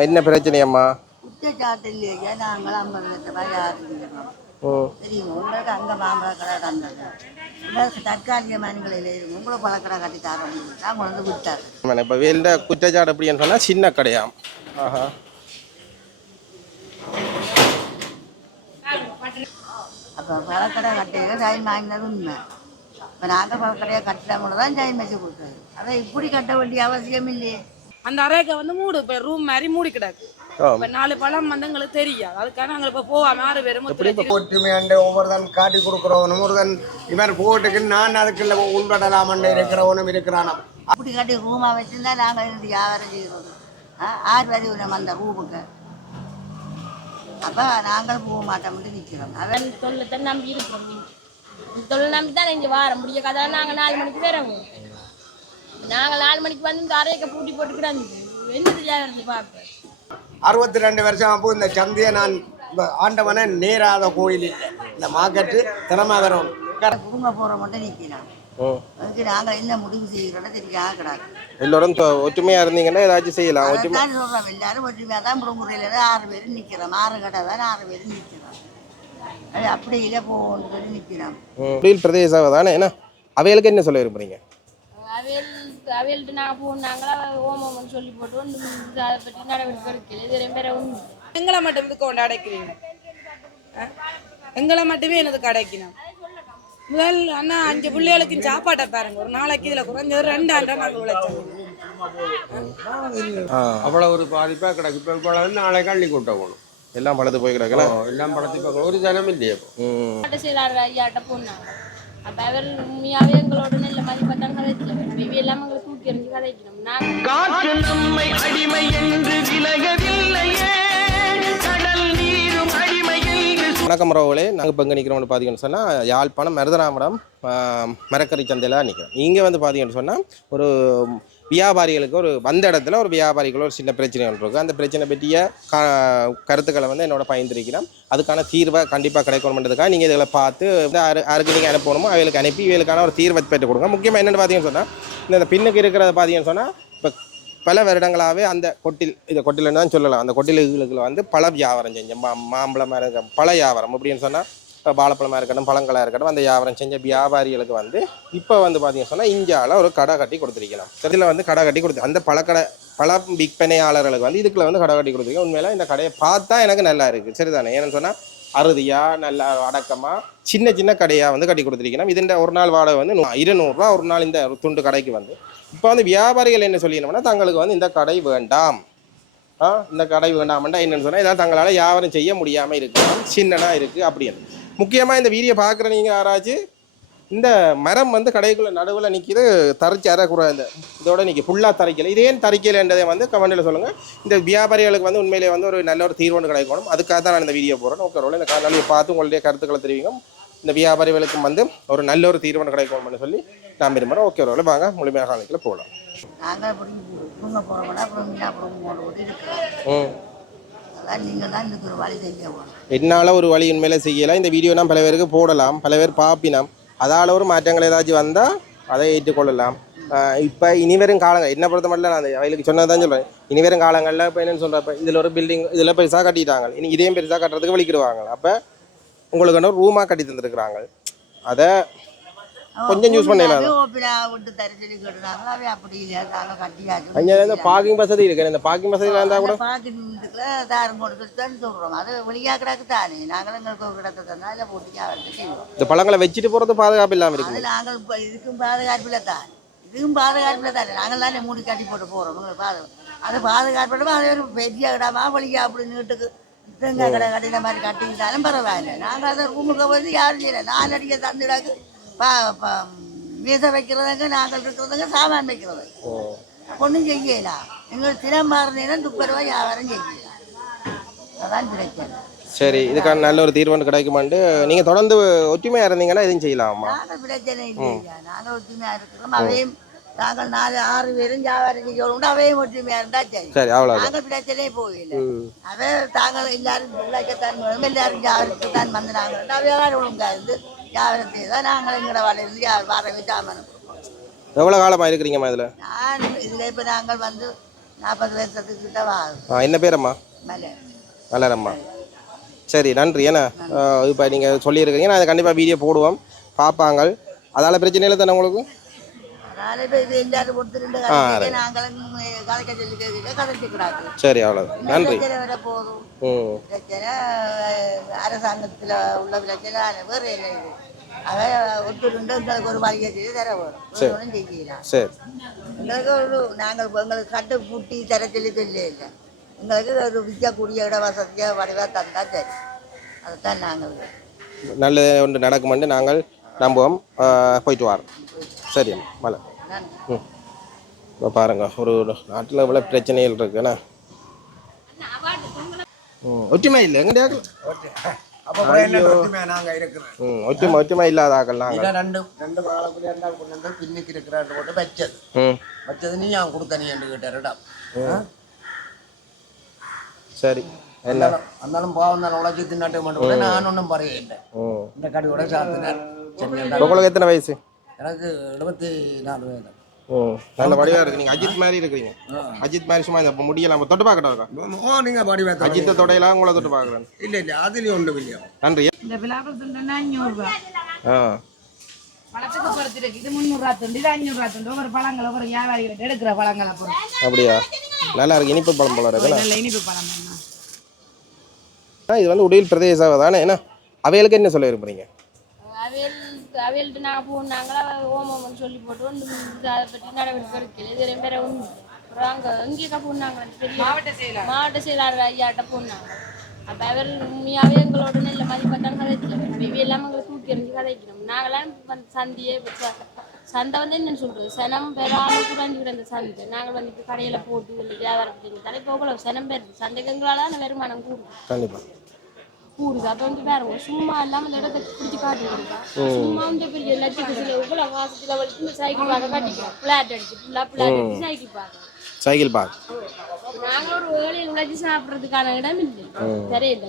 என்ன பிரச்சனையம்மா? குற்றச்சாட்டு இல்லையா நாங்கள் ஐம்பது லட்சம் ரூபாய் யாருக்கிறோம் ம் தெரியுமா? உங்களுக்கு அங்கே மாம்பழ கடை தந்தது. உங்களுக்கு தற்காலிக மனுகளில் இருக்கு உங்களை பழக்கடை கட்டி தர முடியும். விட்டார் இப்போ வேலில் குற்றச்சாட்டு எப்படின்னு சொன்னால் சின்ன கடையாம். ஆஹா. அப்போ பழக்கடை கட்டையில டைம் வாங்கினது உண்மை. இப்போ நாங்கள் பழக்கடையை கட்டினவங்கள தான் டைம் வச்சு கொடுத்தாரு அதை இப்படி கட்ட வேண்டிய அவசியம் இல்லையே. அந்த அறைக்க வந்து மூடு இப்போ ரூம் மாதிரி மூடி கிடக்கு. இப்போ நாலு பழம் வந்து எங்களுக்கு தெரியாது. அதுக்காக நாங்கள் இப்போ போவாம ஆறு பேரும் ஒற்றுமையாண்டு ஒவ்வொருத்தன் காட்டி கொடுக்குறவனும் ஒருத்தன் இவன் போட்டுக்கு நான் அதுக்குள்ள உள்படலாமண்டு இருக்கிறவனும் இருக்கிறானாம். அப்படி கட்டி ரூமாக வச்சுருந்தா நாங்கள் இருந்து வியாபாரம் செய்கிறோம் ஆ ஆறு வரி நம்ம அந்த ரூமுக்கு அப்போ நாங்கள் போக மாட்டோம்னு நிற்கிறோம் அவன் தொழிலை நம்பி இருக்கோம் தொழில் நம்பி தான் இங்கே வர முடிய கதை நாங்கள் நாலு மணிக்கு வரவோம் நாங்கள் நாலு மணிக்கு வந்து இந்த அறையக்க பூட்டி போட்டுக்கிறாங்க என்ன பார்ப்பேன். அறுபத்தி ரெண்டு வருஷம் அப்போ இந்த சந்தையை நான் ஆண்டவனை நேராத கோயில் இல்லை இந்த மார்க்கெட்டு திறமை வரும் ரூமை போகிற மட்டும் நிற்கலாம் ம் அதுக்கு நாங்கள் என்ன முடிவு செய்கிறோன்னு தெரியாத கிடாது எல்லோரும் ஒற்றுமையா இருந்தீங்கன்னா ஏதாச்சும் செய்யலாம். ஒற்றுமை எல்லாரும் ஒற்றுமையாக தான் முருங்குறையில் ஆறு பேர் நிற்கிறோம் ஆறு கடை தான் ஆறு பேர் நிற்கிறோம் அது அப்படி இல்லை போகணும்னு சொல்லி நிற்கிறோம் ம். குடியில் பிரதேச தானே? என்ன? அவைகளுக்கு என்ன சொல்ல விரும்புறீங்க? அவையல் அவையல்ட்டு நாங்கள் போனாங்களா ஓமம்னு சொல்லி போட்டு ஒன்று அதை பற்றி நடவடிக்கை எடுக்கல. இது ரெண்டு பேரும் ஒன்று எங்களை மட்டும் இதுக்கு கொண்டு அடைக்கிறீங்க? எங்களை மட்டுமே எனக்கு அடைக்கணும் முதல் அண்ணா அஞ்சு பிள்ளைகளுக்கு சாப்பாட்டை பாருங்க. ஒரு நாளைக்கு இதில் குறைஞ்சது ரெண்டு ஆண்டா நாங்கள் உழைச்சோம். ஆ. அவ்வளவு ஒரு பாதிப்பாக கிடக்கு. இப்போ இவ்வளவு நாளைக்கு அள்ளி கூட்ட போகணும். எல்லாம் பழுது போய் கிடக்கலாம் எல்லாம் படத்தி பார்க்கணும் ஒரு ஜனம் இல்லையே இப்போ. ஐயாட்ட போனாங்க அப்போ அவர் உண்மையாகவே எங்களோட நல்ல மதிப்பாக தான் கதைக்கல இவை எல்லாம் எங்களை தூக்கி எறிஞ்சு கதைக்கணும் நாங்கள் காற்று நம்மை அடிமை என்று விலகவில்லையே கடல் நீரும் அடிமை என்று வணக்கம் ரோவலே நாங்கள் இப்போ எங்கே நிற்கிறோம்னு பார்த்தீங்கன்னு சொன்னால் யாழ்ப்பாணம் மருதராமடம் மரக்கறி சந்தையில் நிற்கிறோம் இங்கே வந்து பார்த்தீங்கன்னு சொன்னால் ஒரு வியாபாரிகளுக்கு ஒரு வந்த இடத்துல ஒரு வியாபாரிகள் ஒரு சின்ன பிரச்சனை ஒன்று இருக்குது அந்த பிரச்சனை பற்றிய க கருத்துக்களை வந்து என்னோட பயந்துருக்கிறோம் அதுக்கான தீர்வை கண்டிப்பாக கிடைக்கணுன்றதுக்காக நீங்கள் இதில் பார்த்து வந்து யாரு யாருக்கு நீங்கள் அனுப்பணுமோ? அவைகளுக்கு அனுப்பி இவங்களுக்கான ஒரு தீர்வை பெற்று கொடுங்க. முக்கியமாக என்னென்னு பார்த்தீங்கன்னு சொன்னால் இந்த பின்னுக்கு இருக்கிறத பார்த்தீங்கன்னு சொன்னால் இப்போ பல வருடங்களாகவே அந்த கொட்டில் இதை கொட்டில்னு தான் சொல்லலாம். அந்த கொட்டில்களுக்கு வந்து பல வியாபாரம் செஞ்சேன் மா மாம்பழமாக இருக்க பல வியாபாரம் அப்படின்னு சொன்னால் இப்போ வாழைப்பழமாக இருக்கட்டும் பழங்களாக இருக்கட்டும் அந்த வியாபாரம் செஞ்ச வியாபாரிகளுக்கு வந்து இப்போ வந்து பார்த்தீங்கன்னு சொன்னால் இந்தியாவில் ஒரு கடை கட்டி கொடுத்துருக்கலாம் இதில் வந்து கடை கட்டி கொடுத்து அந்த பழக்கடை பல விற்பனையாளர்களுக்கு வந்து இதுக்குள்ள வந்து கடை கட்டி கொடுத்துருக்கேன். உண்மையில இந்த கடையை பார்த்தா எனக்கு நல்லா இருக்குது சரிதானே? ஏன்னு சொன்னால் அறுதியாக நல்லா அடக்கமாக சின்ன சின்ன கடையாக வந்து கட்டி கொடுத்துருக்கணும். இதுண்ட ஒரு நாள் வாடகை வந்து நூ- இருநூறுவா ஒரு நாள் இந்த துண்டு கடைக்கு வந்து. இப்போ வந்து வியாபாரிகள் என்ன சொல்லிடணும்னா தங்களுக்கு வந்து இந்த கடை வேண்டாம். இந்த கடை வேண்டாம்டா என்னென்னு சொன்னால் இதான் தங்களால் வியாபாரம் செய்ய முடியாமல் இருக்கலாம் சின்னனாக இருக்குது அப்படின்னு. முக்கியமாக இந்த வீடியோ பார்க்குற நீங்கள் யாராச்சும் இந்த மரம் வந்து கடைக்குள்ள நடுவில் நிற்கிது தரைச்சி அறக்குற இந்த இதோட நிற்கி ஃபுல்லாக தரைக்கல. இது ஏன் தரைக்கலைன்றதை வந்து கமெண்ட்டில் சொல்லுங்கள் இந்த வியாபாரிகளுக்கு வந்து உண்மையிலே வந்து ஒரு நல்ல ஒரு தீர்வு கிடைக்கணும். அதுக்காக தான் நான் இந்த வீடியோ போடுறேன். ஓகே ரோல இந்த காணொலியை பார்த்து உங்களுடைய கருத்துக்களை தெரிவிங்க. இந்த வியாபாரிகளுக்கும் வந்து ஒரு நல்ல ஒரு தீர்வு கிடைக்கணும்னு சொல்லி நான் விரும்புகிறேன் ஓகே ரோல வாங்க முழுமையாக காலத்தில் போகலாம். அதான் நீங்கள் தான் இதுக்கு ஒரு வழி என்னால் ஒரு வழி உண்மையில செய்யலாம் இந்த வீடியோ நான் பல பேருக்கு போடலாம். பல பேர் பார்ப்பினோம் அதால் ஒரு மாற்றங்கள் ஏதாச்சும் வந்தால் அதை ஏற்றுக்கொள்ளலாம். இப்போ இனிவரும் காலங்கள் என்ன பொறுத்த மட்டும் நான் அந்த அவங்களுக்கு சொன்னதான் சொல்கிறேன் இனிவரும் காலங்களில் இப்போ என்னென்னு சொல்கிறப்ப இதில் ஒரு பில்டிங் இதில் பெருசாக கட்டிட்டாங்க. இனி இதையும் பெருசாக கட்டுறதுக்கு வலிக்கிடுவாங்க அப்போ உங்களுக்கு என்ன ரூமாக கட்டி தந்துருக்குறாங்க. அதை கொஞ்சம் யூஸ் இல்லை கட்டியாச்சு. அங்கே பார்க்கிங் வசதி இருக்கு? இந்த பார்க்கிங் வசதி இருந்தால் கூட? பார்க்கிங்ல தாரம் தான் சொல்கிறோம் அது வெளியாக கிடக்கு தானே. நாங்கள் எங்களுக்கு ஒரு கிடக்கு தந்தா இல்லை போட்டு அவர்கிட்ட செய்வோம் இந்த பழங்களை வச்சுட்டு போகிறது பாதுகாப்பு இல்லாமல் அது இருக்குது நாங்கள் இதுக்கும் பாதுகாப்பில் தான். இதுக்கும் பாதுகாப்பில் தானே. நாங்கள் தானே மூடி கட்டி போட்டு போகிறோம் உங்களுக்கு அது பாதுகாப்பு அது ஒரு பெரிய இடமா வழியா அப்படி நீட்டுக்கு தேங்காய் கடை கட்டின மாதிரி கட்டிக்கிட்டாலும் பரவாயில்ல. நாங்கள் அதை ரூமுக்கு வந்து யாரும் செய்யலை. நாலு அடிக்க தந்துடாக்கு வீச வைக்கிறதுங்க நாங்கள் இருக்கிறதுங்க சாமான் வைக்கிறது ஒன்றும் செய்யலாம் எங்கள் தினம் மாறினா முப்பது ரூபாய் வியாபாரம் செய்யலாம் அதான் பிரச்சனை. சரி இதுக்கான நல்ல ஒரு தீர்வு கிடைக்குமாண்டு நீங்கள் தொடர்ந்து ஒற்றுமையாக இருந்தீங்கன்னா எதுவும் செய்யலாமா? நாங்கள் பிரச்சனை இல்லையா நாங்கள் ஒற்றுமையாக இருக்கிறோம். அவையும் நாங்கள் நாலு ஆறு பேரும் வியாபாரம் செய்யணும் அவையும் ஒற்றுமையாக இருந்தா சரி. சரி அவ்வளோதான் நாங்கள் பிரச்சனையே போகல. அவை தாங்கள் எல்லாரும் எல்லாரும் வியாபாரத்துக்கு தான் வந்து நாங்கள் வியாபாரம் ஒழுங்கா இருந்து வியாபாரம் செய்தால் நாங்கள் எங்களோட வலையிலிருந்து வியாபாரம் வச்சு அமர்ந்து கொடுப்போம். எவ்வளோ காலமாக இருக்கிறீங்கம்மா இதில்? நான் இதில் இப்போ நாங்கள் வந்து நாற்பது வருஷத்துக்கு கிட்ட ஆகும் ஆ என்ன பேரம்மா மலை. மலரம்மா சரி நன்றி. ஏன்னா இப்போ நீங்கள் சொல்லியிருக்கீங்க நான் அதை கண்டிப்பாக வீடியோ போடுவோம். பார்ப்பாங்க அதால் பிரச்சனை இல்லை தானே உங்களுக்கு? சரி. அவ்வளோதான் நன்றி. அரசாங்கத்தில் உள்ள பிரச்சனை வேறு எங்களுக்கு ஒரு வழியை செய்து தர வரும். செய்யலாம் சரி. எங்களுக்கு ஒரு நாங்கள் எங்களுக்கு கட்டு பூட்டி தர சொல்லி சொல்லி இல்லை. எங்களுக்கு ஒரு விற்கக்கூடிய இட வசதியாக வடிவாக தந்தா சரி. அதுதான் நாங்கள் நல்லது ஒன்று நடக்குமென்று நாங்கள் நம்புவோம். போயிட்டு வரோம். சரி மலை இப்போ பாருங்க ஒரு நாட்டில் இவ்வளோ பிரச்சனைகள் இருக்குண்ணா ஒற்றுமை இல்லை எங்க ஒற்றுமை ஒற்றுமை இல்லாத ஆக்கள் நாங்கள். ரெண்டு ரெண்டு காலக்குள்ளே ரெண்டாள் கொண்டு வந்து பின்னுக்கு இருக்கிறாட்டு போட்டு வச்சது. வச்சது நீ அவன் கொடுத்த நீ என்று கேட்டார் இடம். சரி என்ன? அந்தாலும் பாவம் தான் உழைச்சி தின்னாட்டு மட்டும் நான் ஒன்றும் பறைய இல்லை ம். இந்த கடையோட சாத்தினார். உங்களுக்கு எத்தனை வயசு? எனக்கு எழுபத்தி நாலு வயது. ம் நல்ல இருக்கு. நீங்கள் அஜித் மாதிரி இருக்கிறீங்க. அஜித் மாதிரி சும்மா இந்த முடியலாம் நம்ம தொட்டு பார்க்கட்டா ஓ நீங்கள் பாடி வைத்த அஜித்தை தொடையெல்லாம் உங்களை தொட்டு பார்க்குறேன். இல்லை இல்லை அதுலேயும் ஒன்றும் இல்லையா? நன்றி. இந்த பிலாபல் துண்டுன்னா அஞ்சூறுரூவா ஆ. பழத்துக்கு பொறுத்து இருக்கு இது முந்நூறுரூவா துண்டு இது அஞ்சூறுரூவா துண்டு. ஒவ்வொரு பழங்கள் ஒவ்வொரு வியாபாரிகள் எடுக்கிற பழங்களை பொறுத்து அப்படியா? நல்லா இருக்கு இனிப்பு பழம் போல இனிப்பு பழம் இது வந்து உடையில் பிரதேசம் தானே என்ன? அவைகளுக்கு என்ன சொல்ல விரும்புறீங்க? அவையல்ட்டு நாங்கள் போனாங்களா ஓமம்னு சொல்லி போட்டு ஒன்று அதை பற்றி நடவடிக்கை எடுக்கல இது ரெண்டு பேரை ஒன்று அப்புறம் அங்கே எங்கேக்கா போனாங்க மாவட்ட செயலர் மாவட்ட செயலாளர் ஐயாட்ட போனாங்க அப்போ அவர் உண்மையாகவே எங்களோட நல்ல மதிப்பத்தான் கதைக்கணும் இவை எல்லாம் எங்களை தூக்கி எறிஞ்சு கதைக்கணும். நாங்களாம் வந்து சந்தையே வச்ச- சந்தை வந்து என்னன்னு சொல்றது? சனம் பெறாமல் குறைஞ்சு கிடந்த சந்தை. நாங்கள் வந்து இப்போ கடையில் போட்டு இல்லை வியாபாரம் செஞ்சுட்டாலே இப்போ எவ்வளவு சனம் பெறுது. சந்தைக்கு எங்களால் வருமானம் கூடுது கண்டிப்பாக கூடுது அப்போ வந்து பாருங்க சும்மா இல்லாமல் இந்த இடத்த பிடிச்சி காட்டுவாங்க சும்மா வந்து பெரிய லட்சத்து சில இவ்வளோ மாசத்துல வலிச்சு சைக்கிள் பார்க்க கட்டிக்கிறோம். பிளாட் அடிச்சு ஃபுல்லாக பிளாட் அடிச்சு சைக்கிள் பார்க்க. சைக்கிள் பார்க் நாங்களும் ஒரு வேலையில் உழைச்சி சாப்பிட்றதுக்கான இடம் இல்லை. தெரியல.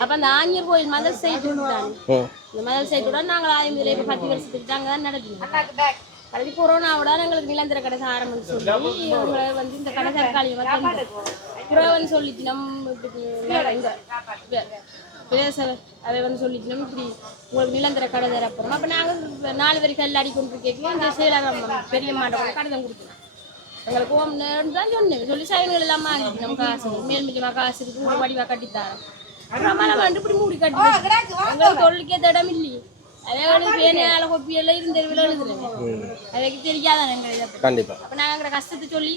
அப்போ அந்த ஆஞ்சூர் கோயில் மதல் ம் இந்த மதல் சைட்டோட நாங்கள் ஆயிரம் இதில் இப்போ பத்து வருஷத்துக்கு தாங்க தான் நடக்குது கடைசி கொரோனாவோட எங்களுக்கு நிலந்திர கடை ஆரம்பிச்சு சொல்லி இவங்களை வந்து இந்த கடை தற்காலிகமாக வந்து குறவன் சொல்லிச்சு நம்ம இப்படி பேச அவை வந்து சொல்லிச்சு நம்ம இப்படி உங்களுக்கு நிலந்திர கடை தரப்போம் அப்போ நாங்கள் நாலு பேருக்கு கல்லாடி கொண்டு கேட்க இந்த சேலம் பெரிய மாட்டோம் கடை தான் எங்களுக்கு ஓம் தான் சொன்னேன். சொல்லி சைன்கள் எல்லாம் வாங்கிட்டு நம்ம காசு மேல் மிச்சமாக காசு இருக்கு மூணு வடிவாக கட்டித்தாரோம் அப்புறம் வந்து இப்படி மூடி கட்டி எங்களுக்கு தொழிலுக்கே இடம் இல்லையே அவைகளுக்கு பேனால கொப்பி எல்லாம் இருந்து தெருவில் எழுதுறேன் அவைக்கு தெரியாதான் எங்களை இதை. கண்டிப்பாக அப்போ நாங்கள் எங்களை கஷ்டத்தை சொல்லி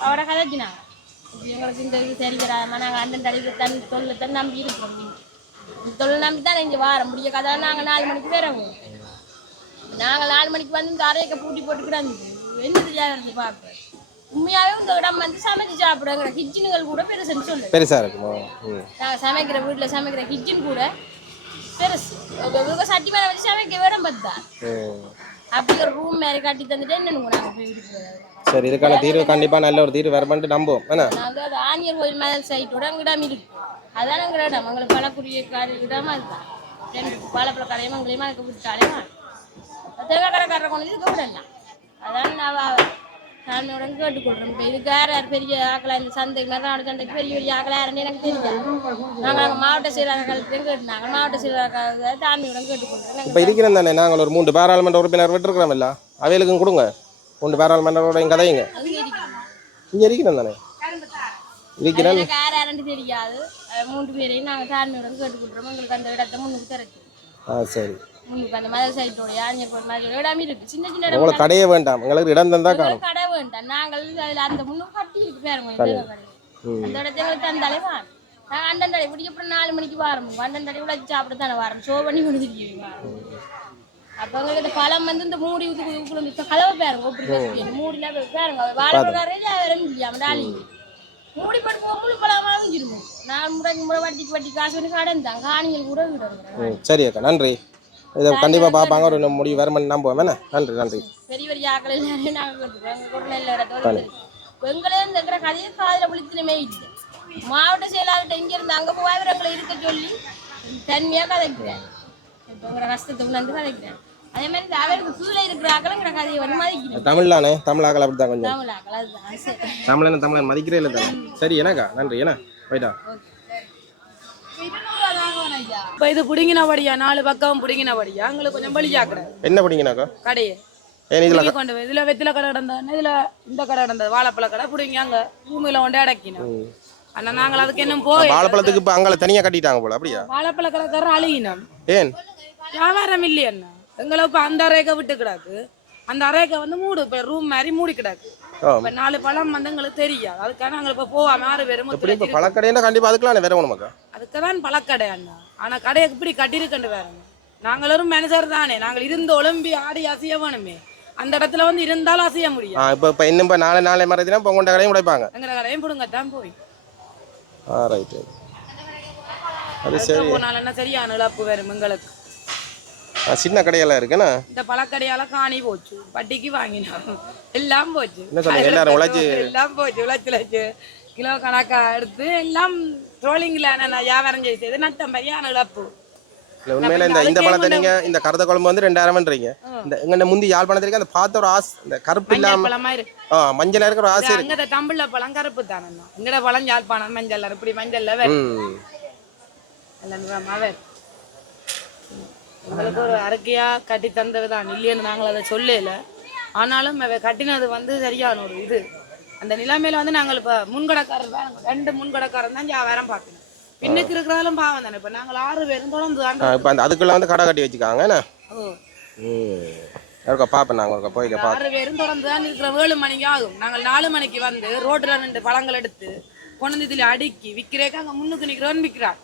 அவட கதைச்சினாங்க. எங்களுக்கு இந்த இது வராம நாங்கள் அண்ணன் தடிக்கு தன் தொழிலை தான் நம்பி இருக்கோம் இந்த தொழில் நம்பி தான் இங்கே வார முடிய கதை நாங்கள் நாலு மணிக்கு வேறவோம் நாங்கள் நாலு மணிக்கு வந்து இந்த அறையக்க பூட்டி போட்டுக்கிறாங்க என்ன தெரியாது பார்ப்பேன் உண்மையாகவே இந்த இடம் வந்து சமைச்சு சாப்பிடுங்கிற கிச்சனுகள் கூட பெருசுன்னு சொல்லு பெருசாக இருக்குமா? நாங்கள் சமைக்கிற வீட்டில் சமைக்கிற கிச்சன் கூட பெருசு இவங்க சட்டி மேலே வச்சு சமைக்க இடம் பத்தா ம் அப்படி ஒரு ரூம் மாதிரி கட்டி தந்துட்டு என்னன்னு நாங்கள் போய் வீட்டுக்கு சரி இதுக்கான தீர்வு கண்டிப்பாக நல்ல ஒரு தீர்வு வரமான்ட்டு நம்புவோம் என்ன நாங்கள் ஆஞ்சர் கோயில் மேல் சைட்டோட அங்கே இடம் இருக்கு அதான் எங்கள் இடம் எங்களுக்கு பழக்குரிய காடு இடமா ரெண்டு பழப்பழ கடையும் எங்களையுமா அதுக்கு விட்டாலே தேங்காய் கடைக்காரரை கொண்டு இதுக்கு விடலாம் அதான் நான் சாமியோட கேட்டுக்கொள்றோம். இப்போ இதுக்கு யார் யார் பெரிய ஆக்களா இந்த சந்தை மதுரான சந்தைக்கு பெரிய பெரிய ஆக்களா யாருன்னு எனக்கு தெரியாது. நாங்கள் நாங்கள் மாவட்ட செயலாளர்களுக்கு கேட்டுனாங்க. மாவட்ட செயலாளர்கள் சாமியோட கேட்டுக்கொள்றோம். இப்போ இருக்கிறோம் தானே. நாங்கள் ஒரு மூன்று பாராளுமன்ற உறுப்பினர் விட்டுருக்கிறோம்ல அவைகளுக்கும் கொடுங்க. மூன்று பாராளுமன்றோடையும் கதையுங்க அங்கே இருக்கிறோம். இங்கே இருக்கிறோம் தானே? இருக்கிறேன் யார் யாருன்னு தெரியாது. மூன்று பேரையும் நாங்கள் சாமியோட கேட்டுக்கொள்றோம். எங்களுக்கு அந்த இடத்த முன்னுக்கு திறக்கு ஆ சரி. முன்னுக்கு அந்த மத சைட்டோட யாஞ்சர் கோயில் மாதிரி இடம் இருக்கு. சின்ன சின்ன உங்களுக்கு கடையே வேண்டாம். எங்களுக்கு இடம் தந்தா காணும். கடை வேண்டாம். நாங்கள் அதில் அந்த முன்னுக்கு கட்டி இருக்கு பாருங்க இந்த கடை அந்த இடத்துல எங்களுக்கு தந்தாலே வாங்க நாங்கள் அண்டன் தடை பிடிக்க அப்புறம் நாலு மணிக்கு வாரம் அண்டன் தடை உழைச்சி சாப்பிட தானே வாரம். ஷோ பண்ணி கொடுத்துருக்கீங்க அப்போ எங்களுக்கு பழம் வந்து இந்த மூடி ஊத்து ஊக்குள்ள இந்த கலவை பாருங்க அப்படி வச்சுக்கணும். மூடில போய் பாருங்க இல்லையா டாலி மூடி போட்டு போ முழு பழம் வாங்கிருவோம். நான் முறை முறை வட்டிக்கு வட்டி காசு வந்து கடன் தான் காணிகள் சரி அக்கா நன்றி. இதை கண்டிப்பாக பார்ப்பாங்க. ஒரு முடிவு வரமான்னு நம்புவோம் என்ன? நன்றி நன்றி. பெரிய பெரிய ஆக்கள் எல்லாரையும் நாங்கள் கொண்டுருவோம் எங்கள் கூட நல்ல இடத்துல எங்களே இருக்கிற கதையை காதில் விழித்தினமே இல்லை. மாவட்ட செயலாளர்கிட்ட இங்கே இருந்து அங்கே போய் எங்களை இருக்க சொல்லி தன்மையாக கதைக்கிறேன் இப்போ உங்களை கஷ்டத்தை உணர்ந்து கதைக்கிறேன் அதே மாதிரி இந்த அவருக்கு கீழே இருக்கிற எனக்கு அதை வந்து மதிக்கிறேன் தமிழ்லானே தமிழ் அப்படி தான் கொஞ்சம். தமிழ் ஆக்கள் அதுதான் தமிழன் தமிழன் மதிக்கிறே இல்லை தானே சரி எனக்கா? நன்றி என்ன? போயிட்டா. இப்போ இது பிடுங்கினபடியா? நாலு பக்கம் பிடுங்கினபடியா? எங்களுக்கு கொஞ்சம் வழியாக்குற என்ன படிங்கனாக்கா? கடையே. ஏன் இதில் பிடுங்கி கொண்டு போய் இதுல வெத்தில கடை கிடந்தா இதுல இந்த கடை கிடந்தது வாழைப்பழ கடை பிடிங்கி அங்க பூமியில கொண்டு அடக்கினோம் ஆனா நாங்கள் அதுக்கு இன்னும் போய் வாழைப்பழத்துக்கு இப்போ அங்கே தனியாக கட்டிட்டாங்க போல அப்படியா? வாழைப்பழ கடைக்காரர் அழுகினோம் ஏன்? வியாபாரம் இல்லையண்ணா எங்களை இப்ப அந்த அறைக்க விட்டு கிடாக்கு. அந்த அறைக்க வந்து மூடு இப்ப ரூம் மாதிரி மூடி கிடாக்கு. இப்ப நாலு பழம் வந்து எங்களுக்கு தெரியாது. அதுக்காக நாங்கள் இப்ப போவாம ஆறு பேரும் பழக்கடையில் கண்டிப்பாக அதுக்கெல்லாம் வேற ஒன்றுமாக்கா அதுக்கு தான் பழக்கடை அண்ணா ஆனா கடையை இப்படி கட்டியிருக்கண்டு வேறங்க நாங்களும் மேனேஜர் தானே. நாங்கள் இருந்து ஒலிம்பி ஆடி அசைய வேணுமே அந்த இடத்துல வந்து இருந்தாலும் அசைய ஆ முடியும் இப்போ இப்போ இன்னும் இப்போ நாளை நாளை மரத்தினா இப்போ கொண்ட கடையும் உடைப்பாங்க. எங்களை கடையும் பிடுங்கத்தான் போய். ஆ ரைட்டு அது சரி. போனாலும் என்ன சரியான இழப்பு வரும் எங்களுக்கு. ஆ, சின்ன கடையெல்லாம் இருக்குண்ணா இந்த பழக்கடையால காணி போச்சு. பட்டிக்கு வாங்கினோம். எல்லாம் போச்சு. என்ன சொல்றீங்க? எல்லாரும் உழைச்சு- எல்லாம் போச்சு உழைச்சு உழைச்சு. கிலோ கணக்கா எடுத்து எல்லாம் ட்ரோலிங்ல நான் வியாபாரம் செய்து நட்டம் பையான இழப்பு. இல்லை உண்மையில இந்த இந்த பழத்தை நீங்க இந்த கருத குழம்பு வந்து ரெண்டாயிரம்ன்றீங்க இந்த எங்க முந்தி யாழ்ப்பாணத்திற்கு அந்த பார்த்த ஒரு ஆசை இந்த கருப்பு மஞ்சள் இல்லாம ஆ மஞ்சள் இருக்கிற ஒரு ஆசை இருக்கு. தம்பிள்ள பழம் கருப்பு தானே எங்கட பழம் யாழ்ப்பாணம் மஞ்சள் இப்படி மஞ்சள்ல வேற ம். அவர் எங்களுக்கு ஒரு அறிக்கையா கட்டி தந்தது தான் இல்லைன்னு நாங்கள் அதை சொல்லல. ஆனாலும் கட்டினது வந்து சரியான ஒரு இது. அந்த நிலைமையில வந்து நாங்கள் இப்ப முன்கடக்காரர் தான் ரெண்டு முன்கடக்காரர் தான் வியாபாரம் பார்க்கணும். பின்னுக்கு இருக்கிறதாலும் பாவம் தானே. இப்ப நாங்கள் ஆறு பேரும் தொடர்ந்து இப்போ அந்த அதுக்குள்ள வந்து கடை கட்டி வச்சுக்காங்க என்ன? ஓ. ம். இருக்கா பார்ப்பேன் நாங்கள் ஒருக்கா பார்ப்போம் ஆறு பேரும் தொடர்ந்து தான் இருக்கிற ஏழு மணிக்கு ஆகும். நாங்கள் நாலு மணிக்கு வந்து ரோட்ல ரெண்டு பழங்கள் எடுத்து கொண்டு இதுல அடுக்கி விற்கிறேக்க அங்க முன்னுக்கு நிக்கிறோன்னு விற்கிறான்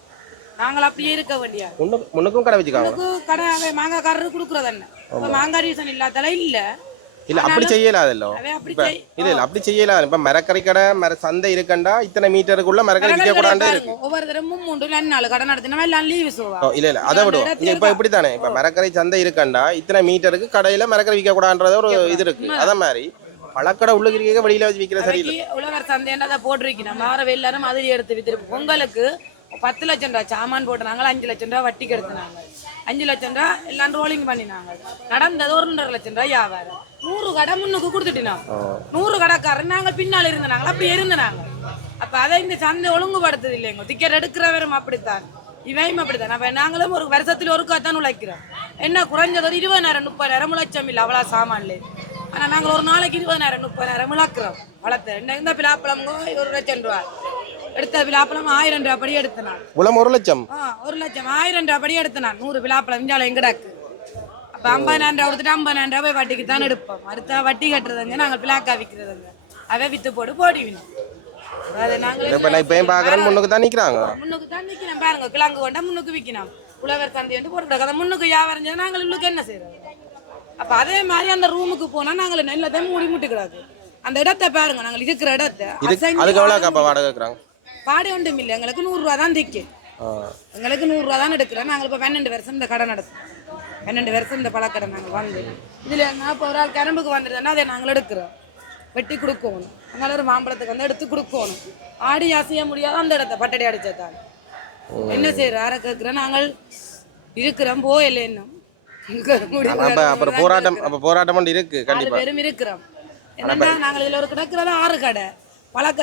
நாங்கள் அப்படியே இருக்க வேண்டிய முன்னுக்கு முன்னுக்கும் கடை வச்சுக்காங்க. கடை அவன் மாங்காய்க்காரரு கொடுக்குறது என்ன? மாங்காய் ரீசன் இல்லாதால இல்ல. இல்ல அப்படி செய்யலாதல்லோ இப்ப இல்ல இல்ல அப்படி செய்யலாம் இப்ப மரக்கறி கடை மர சந்தை இருக்கண்டா இத்தனை மீட்டருக்குள்ள மரக்கறி விற்க கூடாது இருக்கு. ஒவ்வொரு தடவை மூன்று ரெண்டு நாள் கடை நடத்தினா எல்லாம் லீவு ஓ, இல்ல இல்ல அதை இல்ல, இப்ப இப்படி தானே இப்ப மரக்கறி சந்தை இருக்கண்டா இத்தனை மீட்டருக்கு கடையில மரக்கறி விற்க கூடாதுன்றது ஒரு இது இருக்கு. அத மாதிரி பழக்கடை உள்ளுக்கு இருக்க வெளியில வச்சு விற்கிற சரியில்லை உழவர் சந்தைன்னு அதை போட்டிருக்கணும் வார எல்லாரும் மாதிரி எடுத்து வித்துரு பொங்கலுக்கு பத்து லட்சம் ரூபா சாமான் போட்டு நாங்கள் அஞ்சு லட்சம் ரூபா வட்டிக்கு எடுத்துனாங்க அஞ்சு லட்சம் ரூபா எல்லாம் ரோலிங் பண்ணினாங்க. நடந்தது ஒரு ரெண்டரை லட்சம் ரூபா வியாபாரம். நூறு கடை முன்னுக்கு கொடுத்துட்டினாங்க நூறு கடைக்காரன் நாங்கள் பின்னால் இருந்தாங்க அப்படி இருந்தாங்க அப்ப அதை இந்த சந்தை ஒழுங்குபடுத்துது இல்லைங்க. டிக்கெட் எடுக்கிறவரும் அப்படித்தான். இவையும் அப்படித்தான். அப்ப நாங்களும் ஒரு வருஷத்துல ஒருக்கா தான் உழைக்கிறோம். என்ன குறைஞ்சது ஒரு இருபதாயிரம் முப்பதாயிரம் லட்சம் இல்லை அவ்வளோ சாமான்ல ஆனா நாங்கள் ஒரு நாளைக்கு இருபதாயிரம் முப்பதாயிரம் இழக்கிறோம் வளர்த்து. என்ன இந்த பிலாப்பழம் ஒரு லட்சம் ரூபா எடுத்த பிலாப்பழம் ஆயிரம் ரூபா படி எடுத்த நான் உளம் ஒரு லட்சம்? ஒரு லட்சம். ஆயிரம் ரூபா படி எடுத்த நான் நூறு பிலாப்பழம் இஞ்சால எங்கடாக்கு அப்ப ஐம்பதாயிரம் ரூபா கொடுத்துட்டு ஐம்பதாயிரம் ரூபாய் வட்டிக்கு தான் எடுப்போம். அடுத்த வட்டி கட்டுறதுங்க நாங்கள் பிளாக்கா விற்கிறதுங்க அவை வித்து அது நாங்கள் இப்ப நான் இப்பயும் பாக்குறேன் முன்னுக்கு தான் நிக்கிறாங்க. முன்னுக்கு தான் நிற்கிறோம் பாருங்க கிழங்கு கொண்டா முன்னுக்கு விற்கணும் உழவர் சந்தை வந்து போட்டு முன்னுக்கு வியாபாரம் செஞ்சா நாங்கள் உள்ளுக்கு என்ன செய்யறோம் அப்ப அதே மாதிரி அந்த ரூமுக்கு போனா நாங்கள் நெல்லத்தையும் மூடி முட்டி கிடாது அந்த இடத்தை பாருங்க நாங்கள் இருக்கிற இடத்தை. அதுக்கு எவ்வளவு வாடகை இருக்கிறாங்க பாடி ஒன்றும் இல்லை. எங்களுக்கு நூறுரூவா தான் திக்கு. எங்களுக்கு நூறுரூவா தான் எடுக்கிறோம். நாங்கள் இப்போ பன்னெண்டு வருஷம் இந்த கடை நடத்தும் பன்னெண்டு வருஷம் இந்த பழக்கடை நாங்கள் வந்து இதில் இப்போ ஒரு ஆள் கிளம்புக்கு வந்துருந்தோன்னா அதை நாங்கள் எடுக்கிறோம். வெட்டி கொடுக்கணும். அதனால ஒரு மாம்பழத்துக்கு வந்து எடுத்து கொடுக்கணும். ஆடி அசைய முடியாத அந்த இடத்த பட்டடி அடிச்சதான் என்ன செய்யறோம் யாரை கேட்குறோம்? நாங்கள் இருக்கிறோம். போயில்லை இன்னும். போராட்டம் போராட்டம் இருக்கு கண்டிப்பா. பேரும் இருக்கிறோம். என்னன்னா நாங்கள் இதுல ஒரு கிடக்கிறதா ஆறு கடை. பழக்க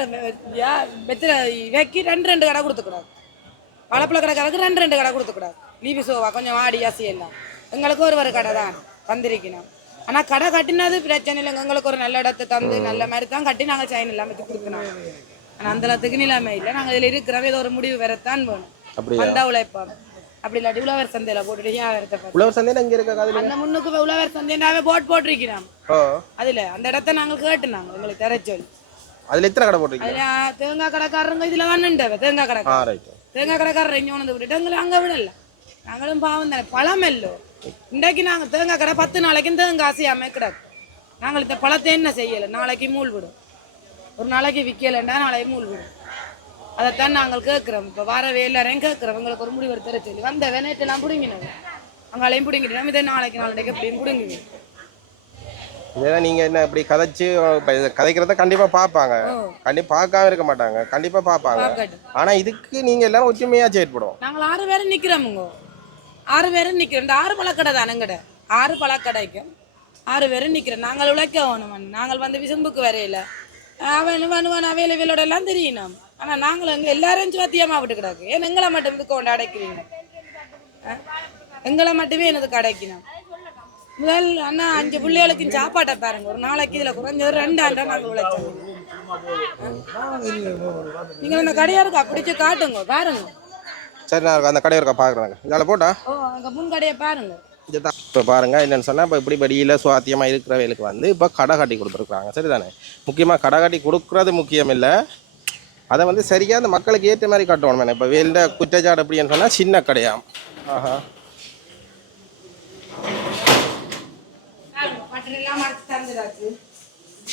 வெத்திர வைக்கி ரெண்டு ரெண்டு கடை கொடுத்துக்கூடாது பழப்பழ கடைக்காரருக்கு ரெண்டு ரெண்டு கடை கொடுத்துக்கூடாது லீபி சோவா கொஞ்சம் ஆடி ஆசி எல்லாம். எங்களுக்கு ஒரு ஒரு கடை தான் தந்திருக்கணும். ஆனா கடை கட்டினது பிரச்சனை இல்லைங்க. எங்களுக்கு ஒரு நல்ல இடத்தை தந்து நல்ல மாதிரி தான் கட்டி நாங்கள் சைன் இல்லாம கொடுக்கணும். ஆனா அந்த இடத்துக்கு நிலைமை இல்லை. நாங்கள் இதுல இருக்கிறோம். ஏதோ ஒரு முடிவு வரத்தான் வேணும்? வந்தா உழைப்போம். அப்படி இல்லாட்டி உழவர் சந்தையில போட்டுட்டு வியாபாரத்தை பார்த்து. உழவர் சந்தையில இங்க இருக்க அந்த முன்னுக்கு உழவர் சந்தையாவே போட் போட்டிருக்கிறோம் ஓ. அதுல அந்த இடத்த நாங்கள் கேட்டுனாங்க எங்களுக்கு தர சொல்லி. அதுல எத்தனை கடை போட்டிருக்கீங்க தேங்காய் கடைக்காரங்க இதுல நின்றவ தேங்காய் கடைக்காரர் ரைட் தேங்காய் கடைக்காரர் இங்க வந்து விட்டுட்டு எங்களை அங்க விடல நாங்களும் பாவம் தானே பழம் இல்லோ இன்றைக்கு நாங்க தேங்காய் கடை பத்து நாளைக்கும் தேங்காய் ஆசையாம கிடக்கு நாங்கள் இந்த பழத்தை என்ன செய்யலை நாளைக்கு மூள் விடும் ஒரு நாளைக்கு விற்கலைண்டா நாளைக்கு மூள் விடும் அதைத்தான் நாங்கள் கேட்குறோம் இப்போ வர எல்லாரையும் கேட்குறோம் எங்களுக்கு ஒரு முடிவு தர சொல்லி வந்த வெனட்டெல்லாம் பிடுங்கினோம் அங்காலையும் பிடுங்கிட்டோம் இதை நாளைக்கு நாளைக்கு எப்படியும் பிடுங்குவீங்க இதெல்லாம் நீங்க என்ன இப்படி கதைச்சு கதைக்கிறத கண்டிப்பா பார்ப்பாங்க. கண்டிப்பா பார்க்காம இருக்க மாட்டாங்க. கண்டிப்பா பார்ப்பாங்க. பார்க்கட்டும் ஆனா இதுக்கு நீங்க எல்லாரும் ஒற்றுமையா செயற்படும் நாங்கள் ஆறு பேரும் நிக்கிறோமுங்க ஆறு பேரும் நிக்கிறோம். இந்த ஆறு பழக்கடை தானே எங்கட ஆறு பழக்கடைக்கும் ஆறு பேரும் நிற்கிறோம் நாங்கள் உழைக்க வேணும்? நாங்கள் வந்து விசும்புக்கு வரையில. அவன் வருவான் அவையில இவளோட எல்லாம் தெரியணும். ஆனால் நாங்கள் எங்க எல்லாரும் சுவாத்தியமாக விட்டு கிடக்கு. ஏன் எங்களை மட்டும் இதுக்கு கொண்டு அடைக்கிறீங்க? எங்களை மட்டுமே எனது கிடைக்கணும். முதல் அண்ணா அஞ்சு பிள்ளைகளுக்கு சாப்பாட்டை பாருங்க. ஒரு நாளைக்கு இதில் குறைஞ்சது ரெண்டு ஆண்டா நாங்கள் உழைச்சோம். நீங்கள் இந்த கடையாருக்கு அப்படிச்சு காட்டுங்க பாருங்க. சரி நான் அந்த கடை இருக்கா? பார்க்குறேங்க இதில் போட்டா? ஓ அங்கே முன் கடையை பாருங்க. இப்போ பாருங்க என்னன்னு சொன்னால் இப்போ இப்படி வெளியில் சுவாத்தியமாக இருக்கிறவங்களுக்கு வந்து இப்போ கடை கட்டி கொடுத்துருக்குறாங்க. சரிதானே? முக்கியமாக கடை கட்டி கொடுக்குறது முக்கியம் இல்லை. அதை வந்து சரியாக அந்த மக்களுக்கு ஏற்ற மாதிரி கட்டணும். இப்போ வெளியில் குற்றச்சாட்டு எப்படின்னு சொன்னால் சின்ன கடையாம். ஆஹா. பட்டன் எல்லாம் அடிச்சு தந்துடாக்கு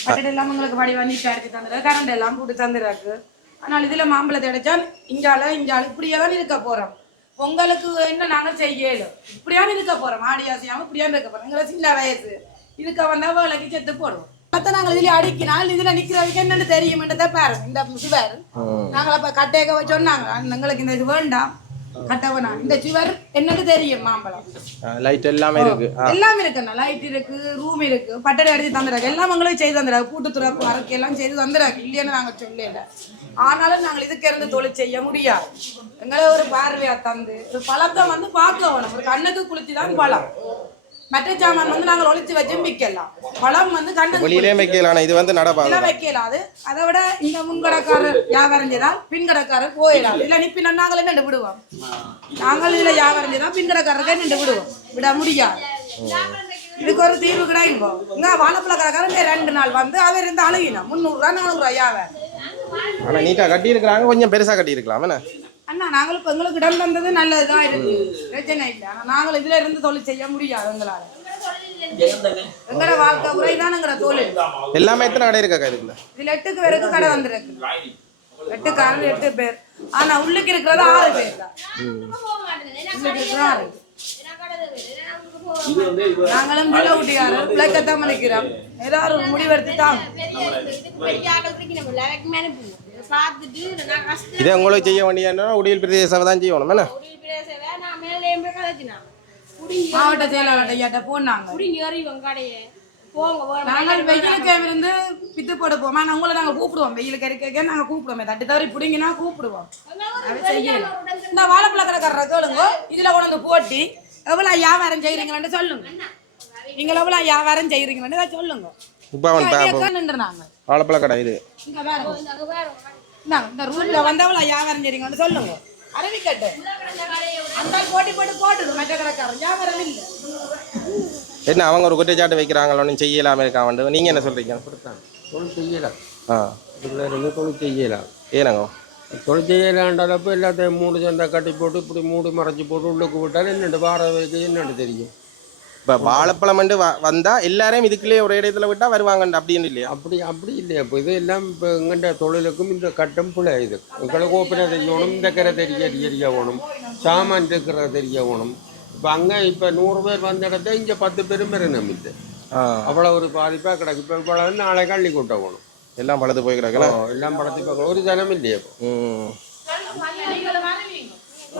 பட்டன் எல்லாம் உங்களுக்கு வடி வண்டி அடிச்சு தந்துடாக்கு கரண்ட் எல்லாம் போட்டு தந்துடாக்கு ஆனால் இதுல மாம்பழத்தை அடைச்சா இஞ்சால இஞ்சால இப்படியே தான் இருக்க போறோம். பொங்கலுக்கு என்ன நாங்க செய்யலும் இப்படியான இருக்க போறோம். ஆடியாசியாம இப்படியான இருக்க போறோம். எங்களை சின்ன வயசு. இதுக்க வந்தா வேலைக்கு செத்து போடுவோம் மத்த நாங்கள் இதுல அடிக்கினால் இதுல நிக்கிறதுக்கு என்னன்னு தெரியுமென்றதை பாருங்க. இந்த சிவர் நாங்கள் அப்ப கட்டையக்க சொன்னாங்க. எங்களுக்கு இந்த இது வேண்டாம். கட்ட வேணாம் இந்த சிவர் என்னன்னு தெரியும் மாம்பழம். லைட் எல்லாமே இருக்குது ஆ. எல்லாம் இருக்குண்ணா லைட் இருக்கு ரூம் இருக்கு. பட்டடை அடிச்சு தந்துறாங்க எல்லாம் உங்களுக்கு செய்து தந்துறாங்க கூட்டு துறப்பு அரக்கு எல்லாம் செய்து தந்துறாங்க இல்லைன்னு நாங்க சொல்லல. ஆனாலும் நாங்கள் இதுக்கு இருந்து தொழில் செய்ய முடியாது. எங்களை ஒரு பார்வையா தந்து ஒரு பழத்தை வந்து பார்க்க வேணும். ஒரு கண்ணுக்கு குளிச்சு தான் பழம். மற்ற சாமான் வந்து நாங்கள் ஒளிச்சு வச்சும் விற்கலாம். பழம் வந்து கண்ணுக்கு வெளியிலே வைக்கல ஆனால் இது வந்து நடப்பாது வைக்கலாம் அது. அதை விட இந்த முன்கடைக்காரர் வியாபாரம் செய்தால் பின்கடைக்காரர் போயிடலாம். இல்லை நிப்பினா நாங்களே நின்று விடுவோம். நாங்கள் இதில் வியாபாரம் செய்தால் பின்கடைக்காரருக்கே நின்று விடுவோம். விட முடியாது. இதுக்கு ஒரு தீர்வு கிடைக்கும் இங்க வாழைப்பழ கடைக்காரன் ரெண்டு நாள் வந்து அவர் இருந்து அழுகினா முந்நூறுரூவா நானூறுரூவா வியாபாரம் ஆனால் நீட்டாக கட்டியிருக்கிறாங்க கொஞ்சம் பெருசாக கட்டியிருக்கலாம். என்ன? அண்ணா நாங்களும் இப்போ எங்களுக்கு இடம் தந்தது நல்லதுதான் இருக்கு. பிரச்சனை இல்லை. ஆனால் நாங்கள் இதுல இருந்து தொழில் செய்ய முடியாது எங்களால். எங்களோட வாழ்க்கை எங்களோட தொழில். எல்லாமே எத்தனை கடை இருக்கா இதுக்குள்ள? இதுல எட்டுக்கு பேருக்கு கடை வந்திருக்கு. எட்டு காரன் எட்டு பேர். ஆனா உள்ளுக்கு இருக்கிறது ஆறு பேர். தான் நாங்களும் பிள்ளை ஊட்டியாரு பிள்ளைக்கத்தான் நிற்கிறோம் ஏதாவது ஒரு முடிவெடுத்து தாங்க இதை உங்களுக்கு செய்ய வேண்டியதுன்னா உடியல் பிரதேச சபை தான் செய்யணும். என்ன? நான் மேலே கதைச்சினா குடிங்க. மாவட்ட செயலாளர் ஐயாட்ட போனாங்க. நாங்கள் வெயிலுக்கு இருந்து பித்து போட போமா நான் உங்களை நாங்கள் கூப்பிடுவோம். வெயிலுக்கு இருக்க நாங்கள் கூப்பிடுவோமே தட்டு தவறி பிடிங்கினா கூப்பிடுவோம். இந்த வாழைப்பழ கடைக்காரரை கேளுங்க. இதுல கொண்டு வந்து போட்டி. எவ்வளோ வியாபாரம் செய்கிறீங்கன்னு சொல்லுங்க. நீங்கள் எவ்வளோ வியாபாரம் செய்கிறீங்கன்னு இதை சொல்லுங்க இப்போ வாழைப்பழ கடை இது. இங்க பாருங்க. இந்தாங்க, இந்த ரூட்ல வந்தவள வியாபாரம் செய்றீங்கன்னு சொல்லுங்க. அறிவிக்கட்டு அந்த போட்டி போட்டு போட்டுது மற்ற கடைக்காரன். வியாபாரம் இல்லை. என்ன அவங்க ஒரு குற்றச்சாட்டு வைக்கிறாங்களோ ஒன்றும் செய்யலாம இருக்காங்க நீங்கள் என்ன சொல்கிறீங்க தொழில் செய்யலாம் ஆ. இதுல இருந்து தொழில் செய்யலாம் ஏனங்க? தொழில் செய்யலாண்டாலப்போ எல்லாத்தையும் மூடு சந்தை கட்டி போட்டு இப்படி மூடி மறைச்சி போட்டு உள்ளுக்கு விட்டால் என்னண்டு வார வைக்க என்னண்டு தெரியும். இப்போ வாழைப்பழம் வந்தால் எல்லாரையும் இதுக்குள்ளேயே ஒரு இடத்துல விட்டால் வருவாங்கன்னு அப்படின்னு இல்லையா? அப்படி அப்படி இல்லையா இப்போ இது எல்லாம் இப்போ எங்கள்ட தொழிலுக்கும் இந்த கட்டம் பிள்ளை இது. எங்களுக்கு ஓப்பனை தெரியணும் இந்த கரை தெரிய தெரிய வேணும். சாமான் இருக்கிற தெரிய வேணும். இப்போ அங்கே இப்போ நூறு பேர் வந்த இடத்த இங்கே பத்து பேரும் பேர் நம்பிட்டு அவ்வளோ ஒரு பாதிப்பாக கிடக்கு. இப்போ இவ்வளோ நாளை கள்ளி கூட்ட வேணும். எல்லாம் பழுது போய் கிடக்கல ஓ, எல்லாம் படத்தி பார்க்க ஒரு ஜனம் இல்லையே இப்போ.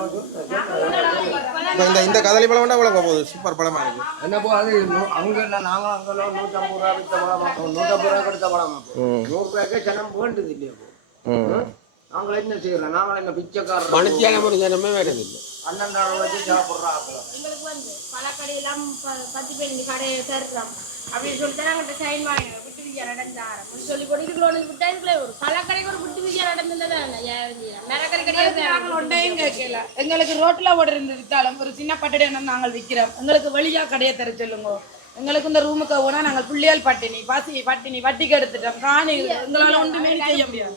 இப்போ இந்த இந்த கதலி பழம் வேண்டாம் விளங்க போகுது. சூப்பர் பழமா இருக்கு. என்ன போ அது அவங்க நாங்களும் அங்கெல்லாம் நூற்றம்பது ரூபா வித்த பழம் பார்ப்போம் நூற்றம்பது ரூபா கொடுத்த பழம் பார்ப்போம் ம். நூறு ரூபாய்க்கே ஜனம் வேண்டுது இல்லையா நாங்கள் என்ன செய்யறோம்? நாங்கள் என்ன பிச்சைக்காரர் மனுஷியான ஒரு ஜனமே வருதில்லை அண்ணன் வச்சு சாப்பிட்றோம் ஆக்கலாம் எங்களுக்கு வந்து பழக்கடையெல்லாம் பத்து பேர் இந்த கடையை தருக்கிறோம் அப்படின்னு சொல்லிட்டு சைன் வாங்கினோம். விஜயா நடந்தாரம் சொல்லி கூட இதுக்குள்ள விட்டா இதுக்குள்ள ஒரு பழக்கடைக்கு ஒரு விட்டு விஜயா நடந்ததுதான் மிரக்கறி கிடையாது நாங்கள் ஒன்றையும் கேட்கல எங்களுக்கு ரோட்ல ஓட இருந்து வித்தாலும் ஒரு சின்ன பட்டடை நாங்கள் விற்கிறோம். எங்களுக்கு வெளியா கடையை தர சொல்லுங்க. எங்களுக்கு இந்த ரூமுக்கு போனா நாங்கள் பிள்ளையால் பட்டினி பாசி பட்டினி வட்டிக்கு எடுத்துட்டோம். காணி எங்களால ஒன்றுமே செய்ய முடியாது.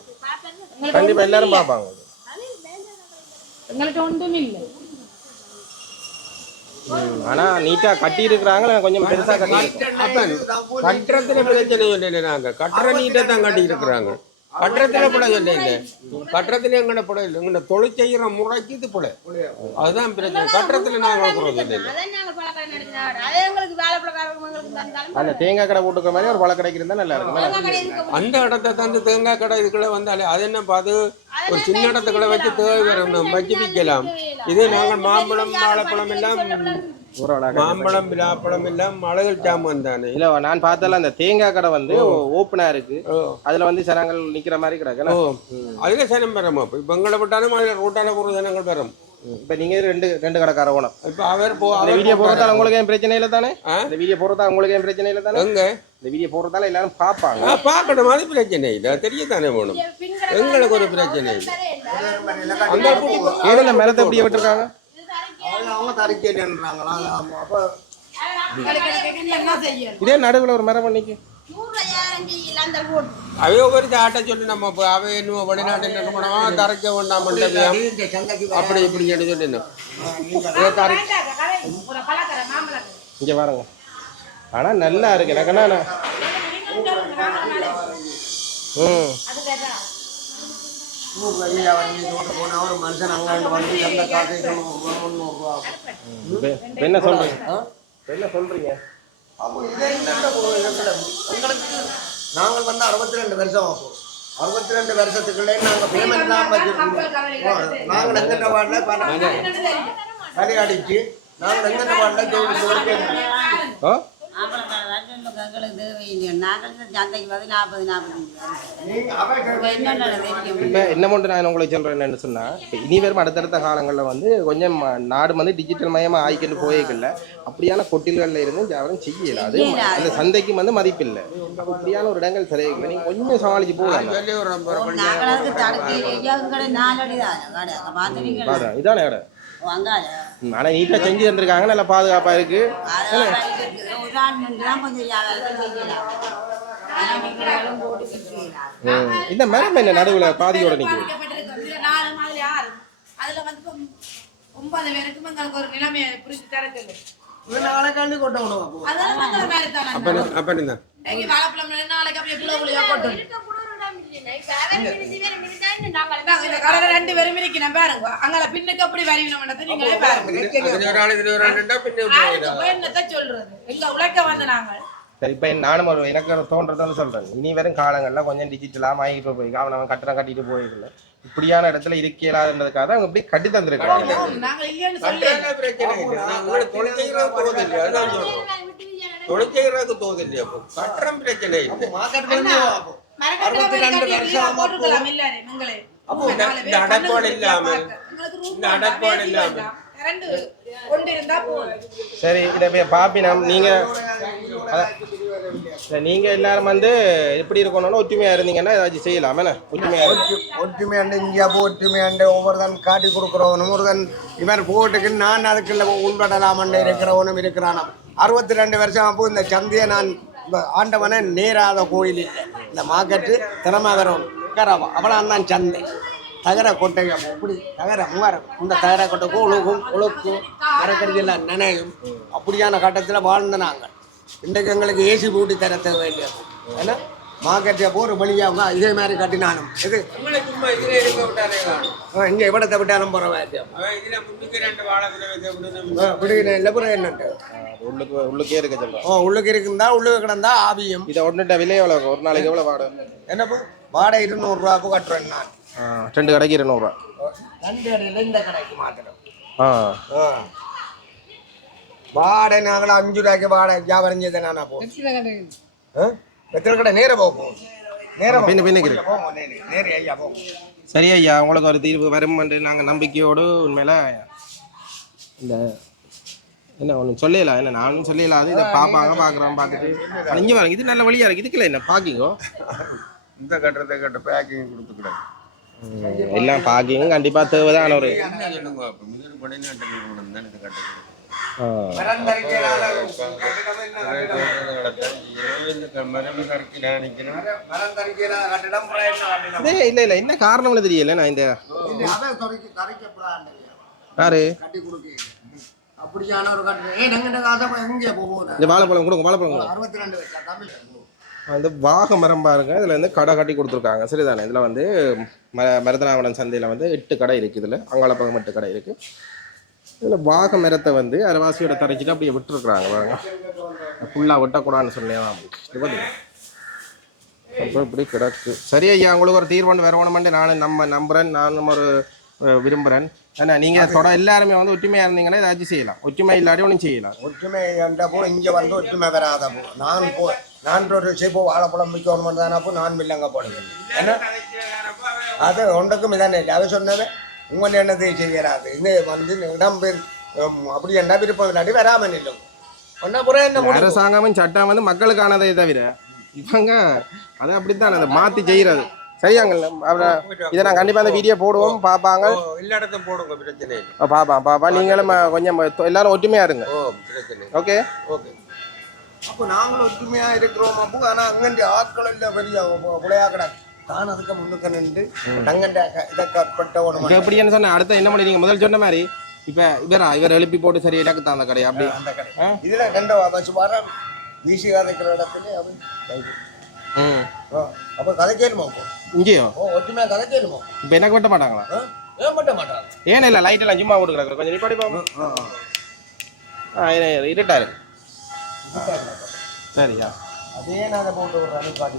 எங்கள்ட்ட கண்டிப்பாக எல்லாரும் பார்ப்பாங்க எங்கள்கிட்ட ஒன்றும் இல்லை. ஆனால் நீட்டாக கட்டி இருக்கிறாங்க கொஞ்சம் பெருசாக கட்டி அப்ப கட்டுறதுல பிரச்சனை இல்லை நாங்க கட்டுற நீட்டை தான் கட்டி இருக்கிறாங்க கட்டுறதுல படம் இல்லை இல்லை? கட்டுறதுல எங்கட படம் இல்லை? எங்கட தொழில் செய்யற முறைக்கு இது படம் அதுதான் பிரச்சனை. கட்டுறதுல நாங்க இல்லை. அந்த தேங்காய் கடை போட்டுக்கிற மாதிரி ஒரு பழ கடைக்கு இருந்தால் நல்லா இருக்கும். அந்த இடத்த தந்து தேங்காய் கடை இதுக்குள்ள வந்தாலே அது என்ன அது ஒரு சின்ன இடத்துக்குள்ள வச்சு தேவை வரும். வச்சு விற்கலாம் இதே நாங்கள் மாம்பழம் வாழைப்பழம் எல்லாம் மாம்பழம் விழாப்பழம் எல்லாம் அழகல் சாமான் தானே இல்ல நான் பார்த்தல அந்த தேங்காய் கடை வந்து ஓப்பனா இருக்கு. அதுல வந்து ஜனங்கள் நிக்கிற மாதிரி கிடக்கு அதுல சனம் வரும் அப்போ. இப்போ எங்களை விட்டாலும் அதில் ரோட்டால போகிற ஜனங்கள் வரும் இப்ப நீங்க ரெண்டு ரெண்டு கடைக்கார ஓனம் இப்போ அவர் போ இந்த அவர் வீடியோ போறதால உங்களுக்கு ஏன் பிரச்சனை இல்லை தானே? ஆ? இந்த வீடியோ போறதா உங்களுக்கு ஏன் பிரச்சனை இல்லை தானே? எங்க? இந்த வீடியோ போறதால எல்லாரும் பார்ப்பாங்க. பார்க்கணும். அது பிரச்சனை இல்லை. தெரியத்தானே வேணும் எங்களுக்கு ஒரு பிரச்சனை இல்லை. அந்த கூட்டி- ஏதுல மரத்தை அப்படியே விட்டுருக்காங்க அவங்க ஆமா அப்போ என்ன செய்ய இதே நடுவுல ஒரு மரம் பண்ணிக்கு. அவைய ஒரு ஆட்ட சொல்லி நம்ம அவை இன்னும் வெளிநாட்டு நிறுவனமா தரைக்க வேண்டாம் மண்டபியம் அப்படி இப்படி சொல்லி என்ன ஒரு பழக்கற மாம்பழம் இங்க பாருங்க. ஆனா நல்லா இருக்கு. எனக்கு என்ன ம். என்ன சொல்றீங்க. என்ன சொல்றீங்க. நாங்கள் வந்து அறுபத்தி ரெண்டு வருஷம் ஆகும். அறுபத்தி ரெண்டு வருஷத்துக்குள்ளே நாங்கள் பேமெண்ட் தான் வச்சிருக்கோம் நாங்கள் எங்கிட்ட வாடல? பணம். வரி அடிச்சு. நாங்கள் தொழில் ஓ எங்களுக்கு தேவையில்லை நாங்கள் இந்த சந்தைக்கு வந்து நாற்பது நாற்பத்தஞ்சு நீங்கள் அவை என்னென்ன தெரியும் இப்ப என்ன மட்டும் நான் உங்களுக்கு சொல்றேன் என்னன்னு சொன்னா இப்ப இனி வரும் அடுத்தடுத்த காலங்களில் வந்து கொஞ்சம் நாடு வந்து டிஜிட்டல் மயமா ஆயிக்கிட்டு போயிருக்குல்ல அப்படியான கொட்டில்கள்ல இருந்து யாரும் செய்யல. அது அந்த சந்தைக்கு வந்து மதிப்பில்லை. அப்ப இப்படியான ஒரு இடங்கள் சரியில்லை நீங்க கொஞ்சம் சமாளிச்சு போகலாம் கடை கடை இதானே இடம் அங்கால ம், ஆனா நீட்டா செஞ்சு தந்திருக்காங்க நல்லா பாதுகாப்பா இருக்கு. இருக்குது. தான் கொஞ்சம். இந்த மரம் என்ன நடுவுல பாதியோட. இதுல நாலு மாதிரி ஆறு அதுல வந்து ஒன்பது பேருக்கும் எங்களுக்கு ஒரு நிலைமையை புரிஞ்சு விடுவோம் அப்போ அப்ப என்ன- நாளைக்கு அப்படியே புள்ள ரெண்டு பேரும் இருக்கணும் பாருங்க அங்கே பின்னுக்கு அப்படி வரைவினோம்ன்றதை நீங்களே பாருங்க அதுல ஒரு ஆள் இதுல ஒரு ஆளுண்டா பின்ன ஆளுக்கு போய் என்னத்த சொல்றது எங்க உழைக்க வந்து நாங்கள் சரி இப்போ நானும் ஒரு எனக்கு ஒரு தோன்றதை சொல்றேன் இனி வரும் காலங்களில் கொஞ்சம் டிஜிட்டலாக வாங்கிட்டு போய் அவன் அவன் கட்டணம் கட்டிட்டு போயிருக்கல இப்படியான இடத்துல இருக்கலான்றதுக்காக தான் அவங்க இப்படி கட்டி தந்திருக்காங்க நாங்கள் இல்லைன்னு சொல்லி கட்டான பிரச்சனை இல்லை நான் உங்களுக்கு தொழில் செய்யறதுக்கு தோதில்லை அதுதான் சொல்றோம் தொழில் செய்யறதுக்கு தோதில்லை அப்போ கட்டணம் பிரச்சனை இல்லை அறுபத்தி ரெண்டு வருஷம் இல்ல அப்போ இந்த- அடக்கோடு இல்லாம இந்த அடக்கோடு இல்லாம சரி இதை பாப்பினம் நீங்கள் நீங்கள் எல்லாரும் வந்து எப்படி இருக்கணும்னு ஒற்றுமையாக இருந்தீங்கன்னா ஏதாச்சும் செய்யலாம். என்ன? ஒற்றுமையாக இருக்கு ஒற்றுமையாண்டு இந்தியா ஒற்றுமையாண்டு ஒவ்வொருத்தன் காட்டி கொடுக்குறவனும் ஒருத்தன் இவர் போட்டுக்கு நான் அதுக்குள்ள உள்படலாமண்டு இருக்கிறவனும் இருக்கிறானாம். அறுபத்தி ரெண்டு வருஷம் அப்போ இந்த சந்தையை நான் ஆண்டவனை நேராத கோயில் இல்லை இந்த மார்க்கெட்டு திறமை வரணும் கரவா அவளாம் தான் சந்தை. தகர கொட்டை அப்படி தகர மரம் இந்த தகர கொட்டைக்கும் உழுகும் உழுக்கும் மரக்கடியெல்லாம் நினையும். அப்படியான கட்டத்தில் வாழ்ந்த நாங்கள். இன்றைக்கு எங்களுக்கு ஏசி பூட்டி தர தேவையில்லை. ஏன்னா மார்க்கெட்டை போகிற வழியாக இதே மாதிரி கட்டினானும். இது? இங்கே இவ்வளத்தை விட்டாலும் விட விடுகிறேன். இல்லை பிறகு என்னட்டு உள்ளுக்கு உள்ளுக்கே இருக்க சொல்கிறேன் ஓ உள்ளுக்கு இருக்குந்தா உள்ளுக்கு கிடந்தா ஆவியம். இதை ஒன்றுட்ட விலை எவ்வளோ ஒரு நாளைக்கு எவ்வளோ வாடகை? என்னப்போ? வாடகை இருநூறுவாக்கு கட்டுறேன் நான். ஆ, ரெண்டு கடைக்கு இருநூறுவா ரெண்டு கடையில் இந்த கடைக்கு மாத்திரம். ஆ. ஆ. வாடகை நாங்கள் அஞ்சு ரூபாய்க்கு வாடகை வியாபாரம் செய்த நானா போ ஆ? எத்தனை கடை நேர போகும் நேரம் பின்ன பின்னுக்கு போகும் நேரு ஐயா போகும் சரி ஐயா உங்களுக்கு ஒரு தீர்வு வரும் என்று நாங்கள் நம்பிக்கையோடு உண்மையில இந்த என்ன ஒன்றும் சொல்லலாம் என்ன நானும் சொல்லலாம் அது இதை பார்ப்பாங்க பார்க்குறோம் பார்த்துட்டு இங்க பாருங்க இது நல்ல வழியாக இருக்குது இதுக்குள்ள என்ன பார்க்கிங்கோ இந்த கட்டுறதை கட்ட பேக்கிங் கொடுத்துக்கிறாங்க எல்லாம் பார்க்கிங் கண்டிப்பாக தேவைதான் ஒரு இல்லை இல்லை என்ன காரணம்னு தெரியல நான் இந்த யாரு அப்படியான ஒரு இந்த வாழைப்பழம் கொடுங்க வாழைப்பழம் அறுபத்தி ரெண்டு அந்த வாக மரம் பாருங்க இதில் வந்து கடை கட்டி கொடுத்துருக்காங்க சரிதானே இதில் வந்து ம மருதனாவடம் சந்தையில் வந்து எட்டு கடை இருக்குது இதில் அங்காளப்பக்கம் எட்டு கடை இருக்குது இதில் வாக மரத்தை வந்து அரைவாசியோட தரைச்சிட்டு அப்படியே விட்டுருக்குறாங்க பாருங்க. ஃபுல்லாக விட்டக்கூடாதுன்னு சொல்லியா இது பாத்தீங்க அப்புறம் இப்படி கிடக்கு. சரி ஐயா உங்களுக்கு ஒரு தீர்வு வேறு வேணுமெண்டு நானும் நம்ம நம்புறேன். நானும் ஒரு விரும்புகிறேன் ஏன்னா நீங்கள் தொட எல்லாருமே வந்து ஒற்றுமையாக இருந்தீங்கன்னா ஏதாச்சும் செய்யலாம். ஒற்றுமை இல்லாட்டி ஒன்றும் செய்யலாம். ஒற்றுமை என்றப்போ இங்கே வந்து ஒற்றுமை வராத போ நான் போ நான் ஒரு சேப்போ வாழைப்பழம் விற்கணும் தானப்போ நான் இல்லைங்க போடுவேன். ஏன்னா அது ஒன்றுக்கும் இதானே இல்லை. அவன் சொன்னவன் உங்களை என்னது செய்யறாது? இது வந்து இடம் பேர் அப்படி என்ன விருப்பம் இல்லாட்டி வராமல் இல்லை ஒன்றா புறம் என்ன? அரசாங்கமும் சட்டம் வந்து மக்களுக்கானதை தவிர இவங்க அதை அப்படித்தான் அதை மாற்றி செய்கிறது சரியாங்கல்ல இதை நான் கண்டிப்பாக அந்த வீடியோ போடுவோம் பார்ப்பாங்க. எல்லா இடத்தும் போடுங்க பிரச்சனை பார்ப்பான் பார்ப்பா நீங்களும் கொஞ்சம் எல்லாரும் ஒற்றுமையாக இருங்க. ஓகே ஓகே அப்போ நாங்களும் ஒற்றுமையா இருக்கிறோம் அப்போ ஆனால் அங்கே ஆட்கள் இல்லை பெரிய கிடக்கு. தான் அதுக்கு முன்னுக்கு நின்று தங்கண்ட இதை கற்பட்ட ஒரு இப்போ எப்படின்னு சொன்னேன் அடுத்த என்ன பண்ணி நீங்கள் முதல் சொன்ன மாதிரி இப்போ இவரா? இவர் எழுப்பி போட்டு சரி எனக்கு தான் அந்த கடை அப்படி. அந்த கடை இதுல ரெண்டு வச்சு வர வீசி கதைக்கிற இடத்துல அவன். ம். அப்ப கதை கேளுமா அப்போ? இங்கேயோ? ஓ ஒற்றுமையா கதை கேளுமா இப்போ எனக்கு வெட்ட மாட்டாங்களா? ஏன் மட்டும் மாட்டான் ஏன் இல்லை லைட் எல்லாம் சும்மா கொடுக்குறாங்க. கொஞ்சம் நிப்பாடி பாப்போம். ஆ இரு- இருட்டா இருக்கு சரியா. அதே நான் அதை போட்டு விடுறேன் காட்டி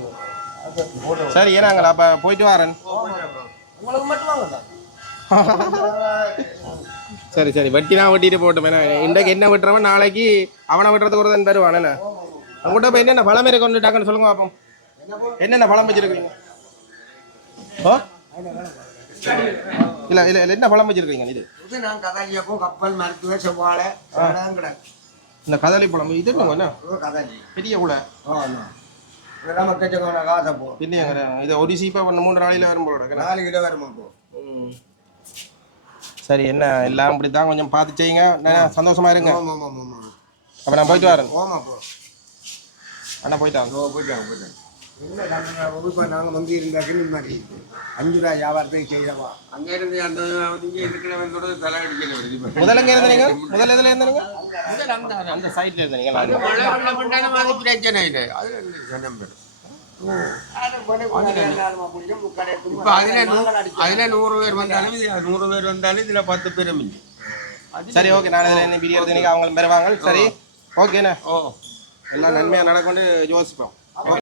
சரி ஏனாங்களா அப்போ போயிட்டு வரேன் சரி. சரி வெட்டினா வெட்டிட்டு போட்டோம் இன்றைக்கு என்ன வெட்டுறவன் நாளைக்கு அவனை வெட்டுறதுக்கு ஒரு தான் தருவான் என்ன? உங்கள்கிட்ட இப்போ என்னென்ன பழம் இருக்கு கொண்டு டக்குன்னு சொல்லுங்க பார்ப்போம் என்னென்ன பழம் வச்சிருக்கீங்க? ஓ? இல்லை இல்லை இல்லை என்ன பழம் வச்சிருக்கீங்க இது? இது நான் கப்பல் மருத்துவ செவ்வாழை இந்த கதளி பழம் இது என்ன? ஓ கதாஜி பெரிய கூட இதெல்லாம் மக்கச்சக்கான காசை போ. இல்லையாங்க இது ஒரு சீப்பாக பண்ண மூன்று நாளையில் வரும் போல. நாலு கிலோ வருமா போ. ம். சரி என்ன எல்லாம் இப்படி தான் கொஞ்சம் பார்த்து செய்யுங்க. நான் சந்தோஷமா இருங்க. அப்போ நான் போயிட்டு வரேன். ஓமா போ. அண்ணா போயிட்டு வாங்க. ஓ போயிட்டாங்க போயிட்டாங்க இல்லை நாங்கள் நாங்கள் வந்து இருந்தாக்க நிம்மதி அஞ்சு ரூபா வியாபாரத்தை செய்யவா அங்க இருந்து அந்த நீங்க இருக்கிறவன் கூட தலை அடிக்கல முதல்ல எங்க இருந்தீங்க முதல்ல எதுல இருந்தீங்க? அந்த சைட்ல இருந்தீங்க அது பிரச்சனை இல்லை. அது சனம் பெறும் இப்ப அதுல நூ- அதுல நூறு பேர் வந்தாலும் இது நூறு பேர் வந்தாலும் இதுல பத்து பேரும் இல்லை சரி ஓகே நான் இதில் என்ன எடுத்து அவங்க பெறுவாங்க. சரி ஓகேண்ணே ஓ. எல்லாம் நன்மையாக நடக்கொண்டு யோசிப்போம்.